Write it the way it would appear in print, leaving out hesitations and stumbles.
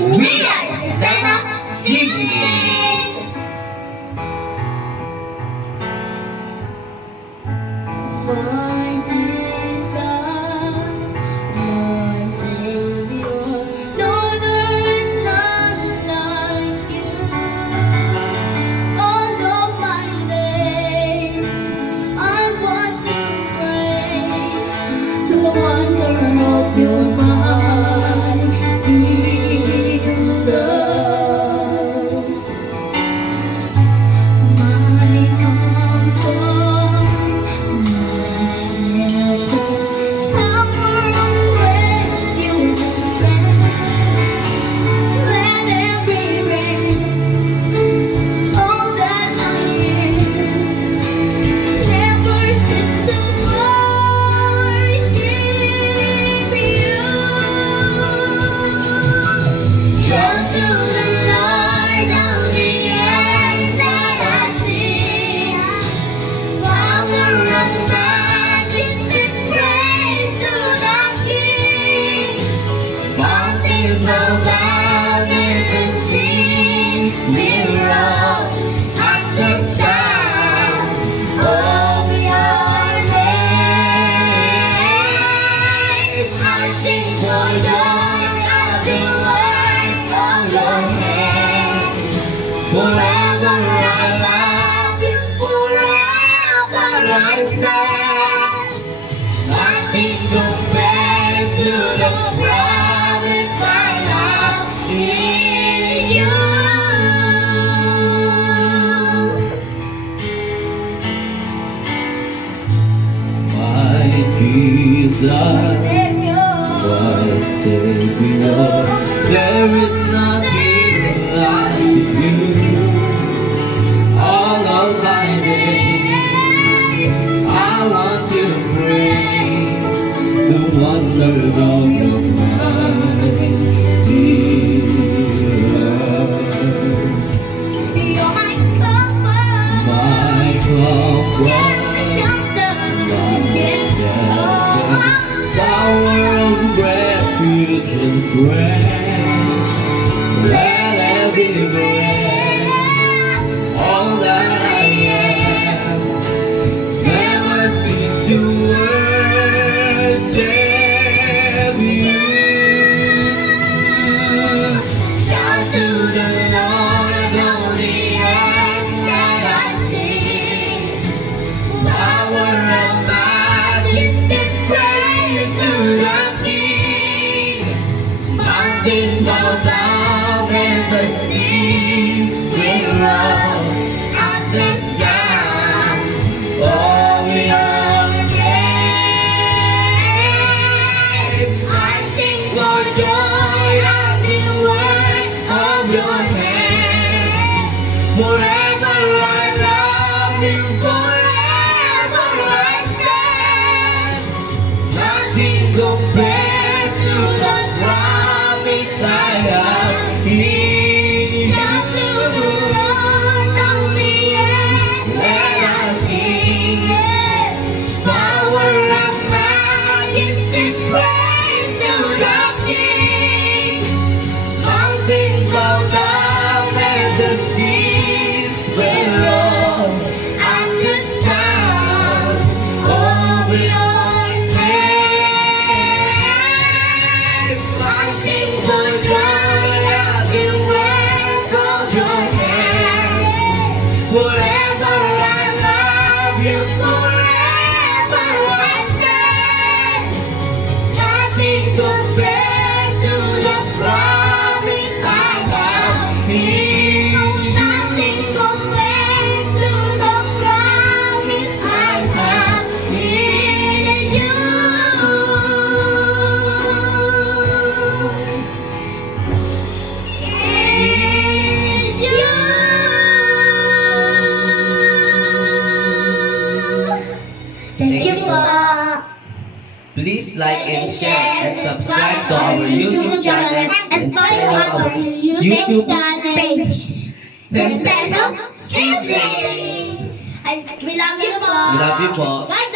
We are Santana Siblings! My Jesus, my Savior, no, there is none like you. All of my days, I want to praise the wonder of your mighty love. My comfort, my shelter, tower of refuge and strength. Let every breath, all that I am, never cease to worship you. Shout to the Lord of the earth, let us sing. Power and majesty, praise to the King. Mountains bow down and the seas will roar at the sound of your name. I sing for joy at the work of your hand. Forever I love you, forever I stand. Nothing compares to the promise I have in you. My Jesus, Savior, my Savior, there is nothing like you. All of my days, I want to praise the wonder of your mighty love. you're my comfort, My comfort, shelter, tower of refuge and strength. Let every breath, all that I am, never cease to worship you. shout to the Lord of the earth, let us sing. Power and majesty, praise to the King. Mountains bow down and the seas will roar at the sound of your name. I sing for joy at the work of your hand. Forever I love you, forever I stand. Nothing compares to the promise I have in you. Shout to the Lord of the earth, let us sing. Power and majesty, praise to the King. Mountains bow down and the seas will roar at the sound of your name. I sing for joy at the work of your hand. Forever I love you, forever I stand. Nothing compares to the promise I have in you. Nothing compares to the promise I have in you. Thank you po. Please like and share and subscribe to our YouTube channel and follow our YouTube page. Santana Siblings. We love you po. We love you po. God